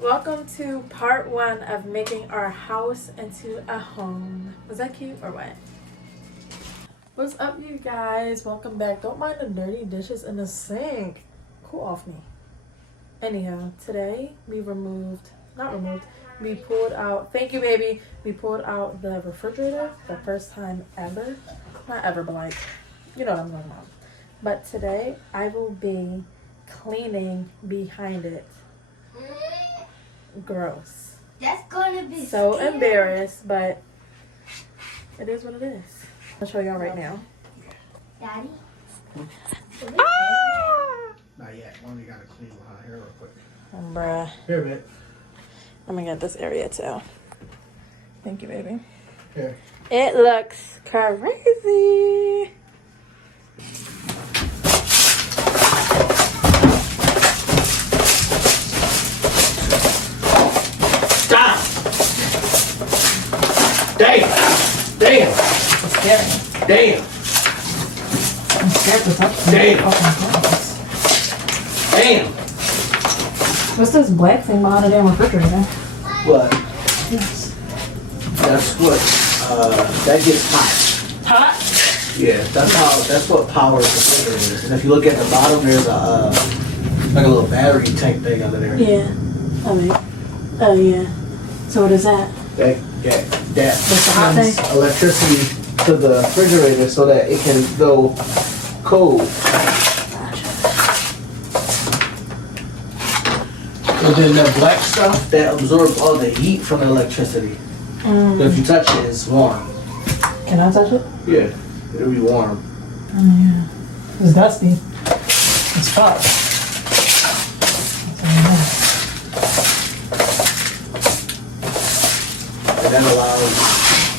Welcome to part 1 of making our house into a home. Was that cute or what? What's up, you guys? Welcome back. Don't mind the dirty dishes in the sink. Cool off me. Anyhow, today we pulled out, thank you, baby. We pulled out the refrigerator the first time ever. Not ever, but like, you know what I'm talking about. But today I will be cleaning behind it. Gross. That's gonna be so scary. Embarrassed, but it is what it is. I'll show y'all right now. Daddy? Not yet. One, you gotta clean my hair real quick. Bruh. Here, babe. I'm gonna get this area too. Thank you, baby. Here. It looks crazy. Stop! Damn! Damn! I'm scared. Damn! I'm scared to touch them. Damn. Oh, Damn! what's this black thing behind the damn refrigerator? What? Yes. That's what, that gets hot. Hot? Yeah, that's what powers the refrigerator. And if you look at the bottom, there's a, like a little battery tank thing under there. Yeah. Oh yeah. So what is that? That That's the hot sends thing? electricity to the refrigerator so that it can go cold. And then the black stuff that absorbs all the heat from the electricity. So if you touch it, it's warm. Can I touch it? Yeah, it'll be warm. Oh yeah. It's dusty. It's fucked. And that allows,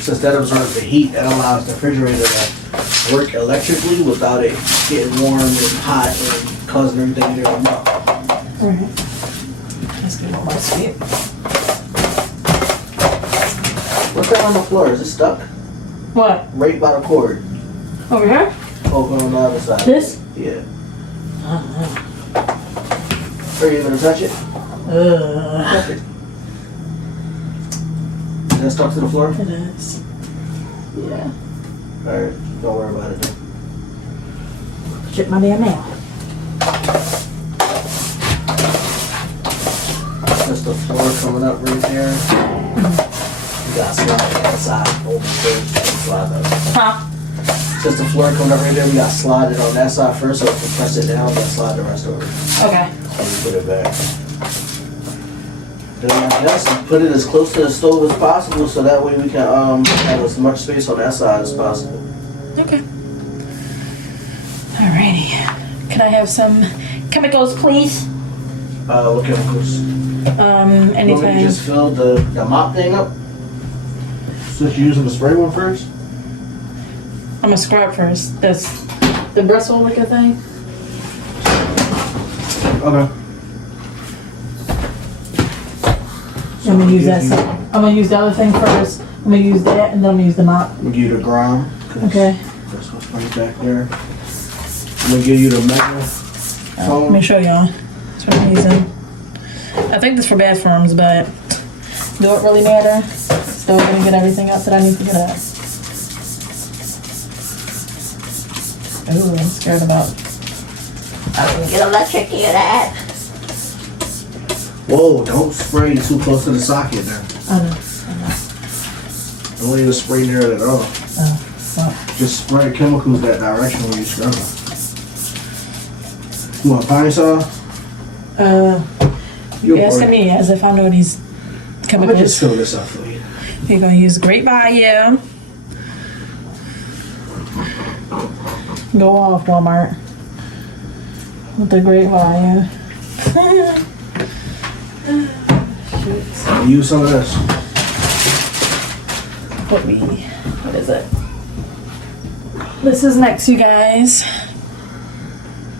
since that absorbs the heat, that allows the refrigerator to work electrically without it getting warm and hot and causing everything to warm up. Alright. Let's get one more sweet. What's that on the floor? Is it stuck? What? Right by the cord. Over here? Over on the other side. This? Yeah. I don't know. Are you gonna touch it? Touch it. Is that stuck to the floor? It is. Yeah. Alright, don't worry about it then. Chip my damn nail. Just the floor coming up right there. You gotta slide it inside. Hold the slide up. Huh? Just the floor coming up right there, we gotta slide it on that side first, so if you press it down, then slide the rest over. Okay. And you put it back. Then everything else, you put it as close to the stove as possible, so that way we can have as much space on that side as possible. Okay. Alrighty. Can I have some chemicals, please? What chemicals? You want me to Anything. just fill the mop thing up? Since you're using the spray one first? I'm gonna scrub first. This, the bristle liquor thing. Okay. I'm gonna use that. I'm gonna use the other thing first. I'm gonna use that, and then I'm gonna use the mop. I'm gonna give you the grime. Okay. That's what's right back there. I'm gonna give you the Let megaphone. me show y'all. That's what I'm using. I think this is for bathrooms, but do it really matter? Still gonna get everything up that I need to get up. Ooh, I'm scared about. I'm gonna get electric here, that. Whoa, don't spray too close to the socket there. I know. Don't even spray near it at all. Oh, Just spray chemicals that direction when you scrub them. You want pine saw? you're asking me as if I know these I'm gonna just chemicals. fill this up for you. You're gonna use Great Value. Go off, Walmart. With the Great Value. Shoot. Use some of this. What is it? This is next, you guys.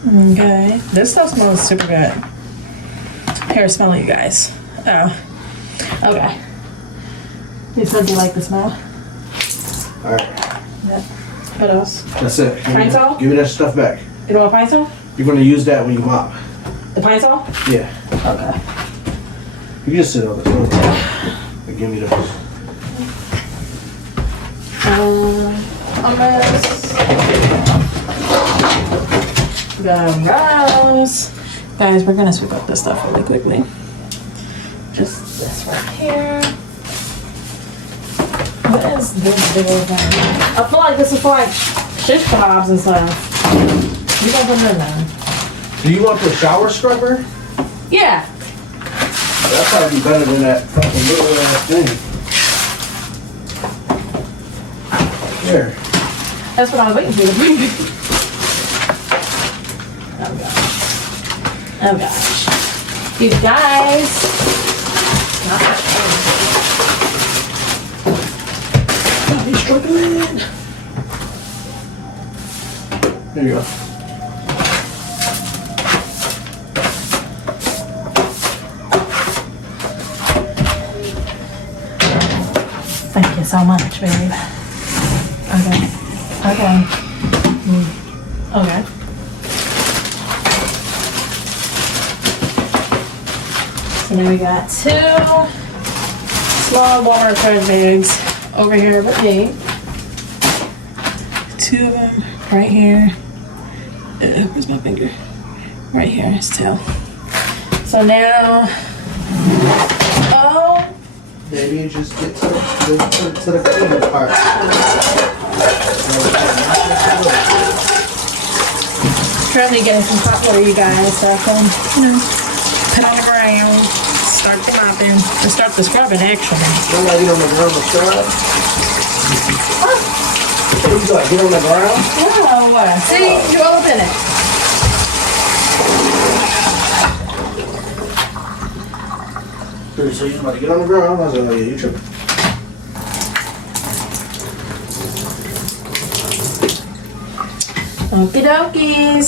Okay. This stuff smells super good. Here, smell it, you guys. Oh. Okay. You said you like the smell? Alright. Yep. What else? That's it. Pine saw? Give me that stuff back. You know what pine saw? You're gonna use that when you mop. The pine saw? Yeah. Okay. You just sit on the floor. Give me those. Hummus. Gyros. Guys, we're gonna sweep up this stuff really quickly. Just this right here. What is this big old thing? I feel like this is for like shish kebabs and stuff. You don't put it in there. Do you want the shower scrubber? Yeah. That's probably better than that fucking little ass thing. Here. That's what I was waiting for. Oh gosh. Oh gosh. You guys. Oh, he's struggling. There you go. Thank you so much, babe. Okay. Okay. Okay. So now we got 2 small Walmart trash bags over here with me. 2 of them right here. Where's my finger? Right here, it's 2. So now, oh. Maybe you just get to the cleaning part. Currently getting some hot water, you guys, so I can, put on the ground, start the mopping, or start the scrubbing, actually. Don't let it on the ground to scrub. What you got? Get on the ground? Oh, see, you open it. So you about to get on the ground? I was like, oh yeah, you tripping. Okie dokies.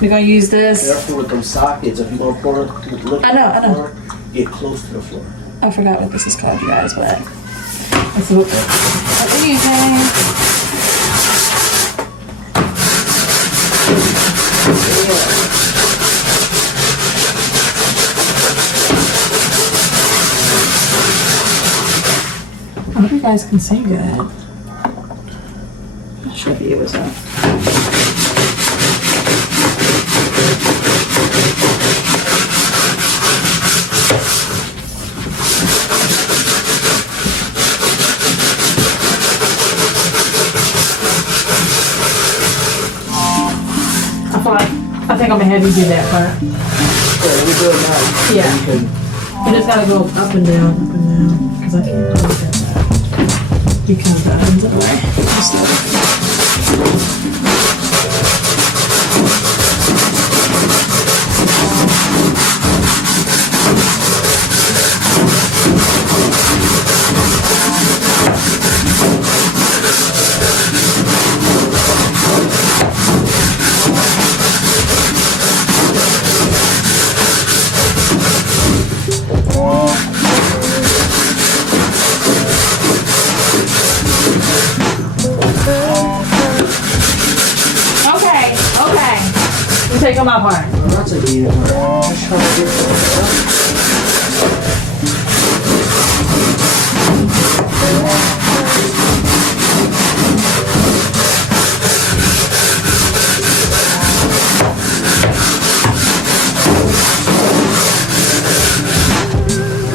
We're gonna use this. Careful with them sockets. If you want to pour liquid I know. on the floor, get close to the floor. I forgot what this is called, you guys, but let's look at what we're using. I hope you guys can see good. I should be able to. I think I'm gonna have you do that part. Okay, we do it now. Yeah. You can, You just gotta go up and down, because I can't do that. Because that ends up way. Okay. You take them apart. well, that's a good one. Just try to get it.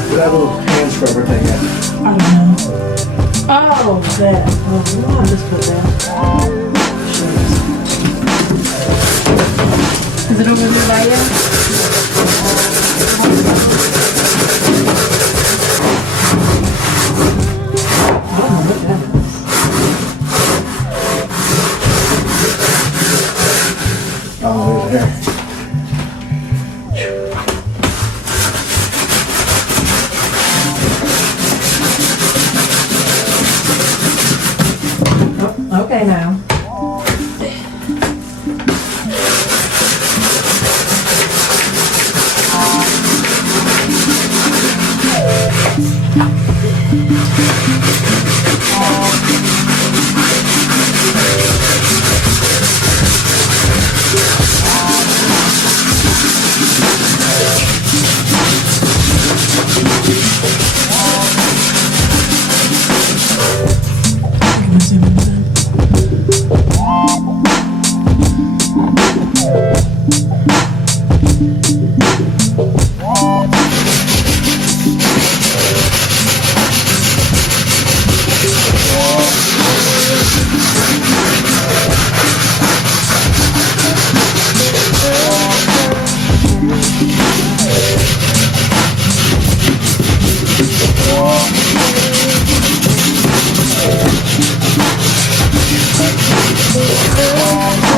Where that little hand scrubber thing at? I don't know. Oh, that. Oh, I'll just put that. Is it over there by you? I don't know what that is. Oh, there's there. Oh, okay now. I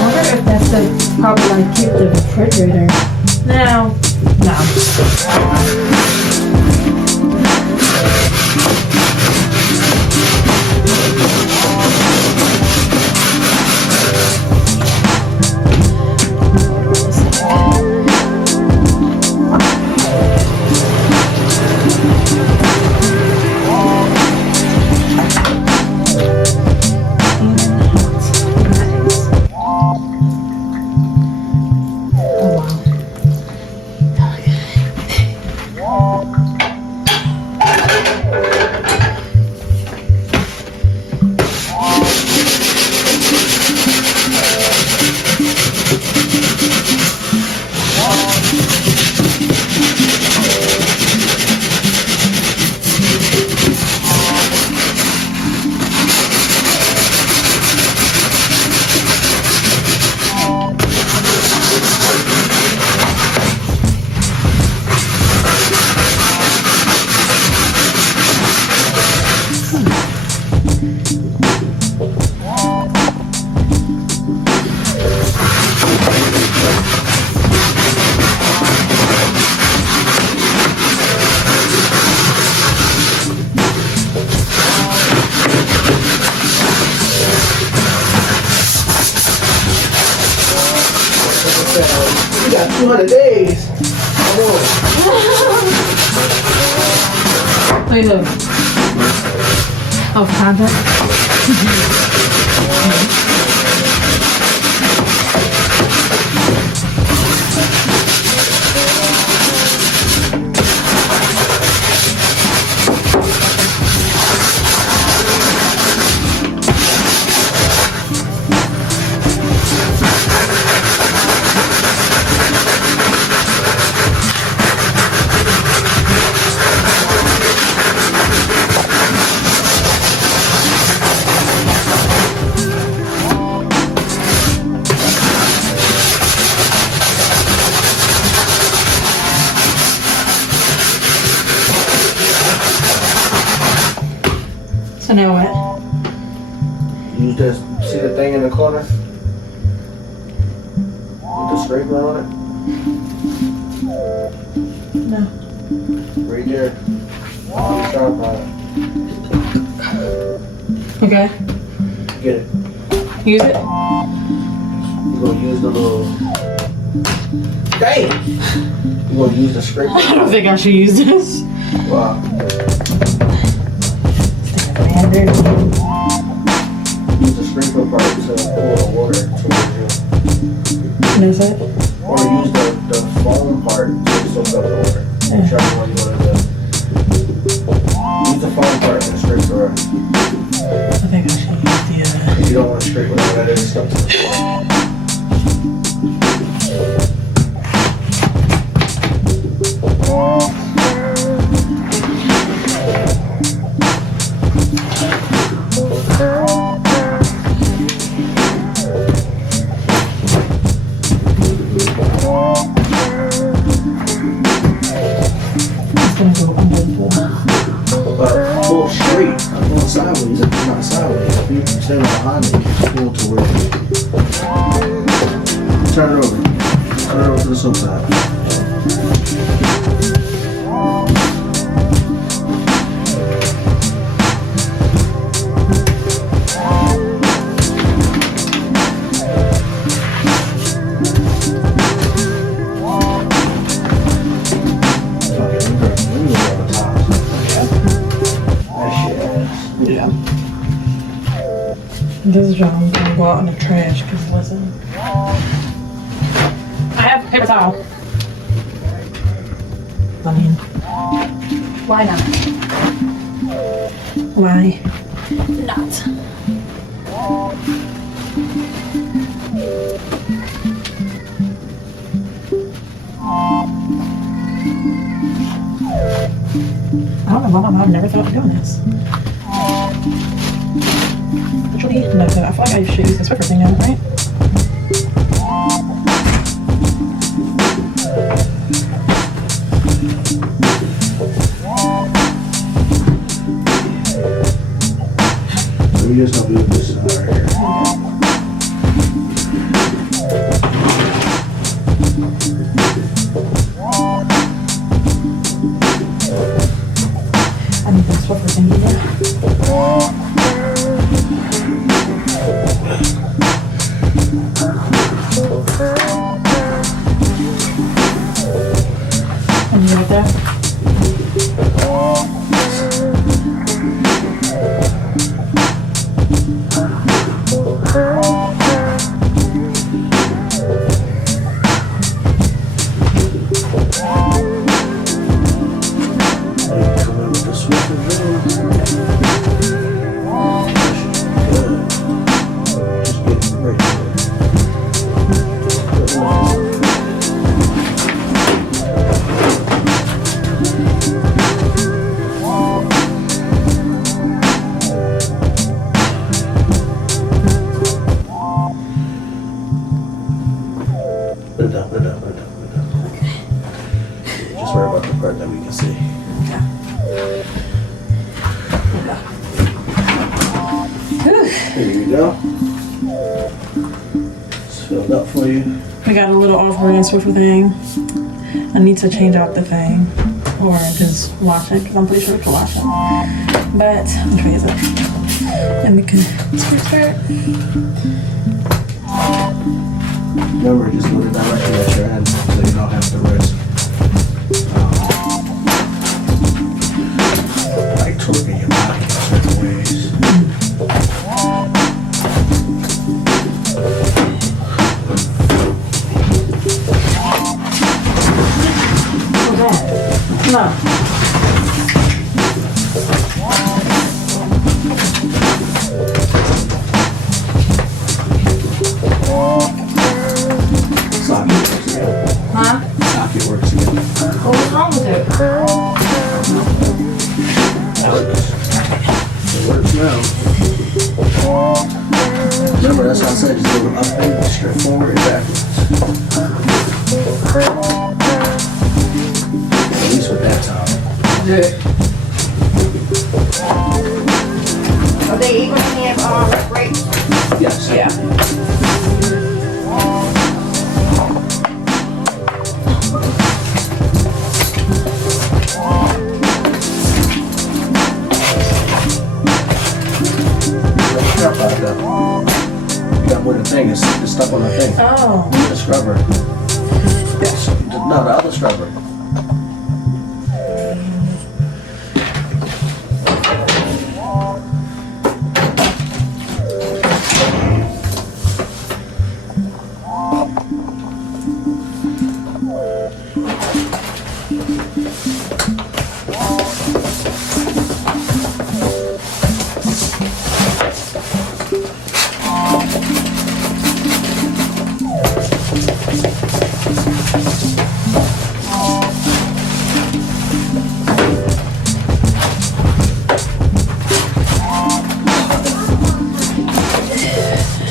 wonder if that's the probably like keep the refrigerator. No. You got 200 days. Come on. Wait, who? Oh, content? So now what? You just see the thing in the corner? With the scraper on it? No. Right there. Sharp on Okay. it. Get it. Use it? You're gonna use the little. Dang! You're gonna use the scraper. I don't think I should use this. Wow. Standard. Use the sprinkler part to pour the water towards you. That's it? Or use the foam part to soak up the water. Yeah. Whichever one you want to do. Use the foam part in the sprinkler. I think I should use the If you don't want to scrape whatever that is, stuff to the floor. It's gonna go unbelievable. But pull straight. I'm going sideways. If it's not sideways, if you're standing behind me, pull to where you turn it over. Turn it over to the soap side. Yeah. This is wrong. I'm gonna go out in the trash because it wasn't. I have a paper towel. I mean, why not? Why not? I don't know why my mom never thought of doing this. Literally, no, I feel like I should use this Swiffer thing now, right? So we just gonna do this right here. I need that Swiffer thing again. And you right there? Come in with the Swiffer video. Just get right there. Put it down, put it down, put it down, put it down. Just worry about the part that we can see. There you go. It's filled up for you. I got a little off-brand Swiffer thing. I need to change out the thing or just wash it because I'm pretty sure we can wash it. But I'm trying to use it. And we can start. Remember, just put it directly at your end so you don't have to risk like twerking your body in certain ways. What's that? No. Socket works again. Huh? Socket works again. What's wrong with it? It works now. Remember, that's how I said just go up and straight forward and backwards. At least with that top. Are they even have brakes? Yes. Yeah. Strap out though. You got more than thing, it's stuck on the thing. Oh. The scrubber. Yes. No, the other scrubber.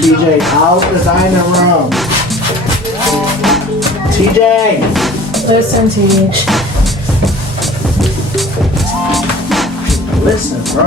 TJ, out the dining room. TJ! Listen, TH. Listen, bro.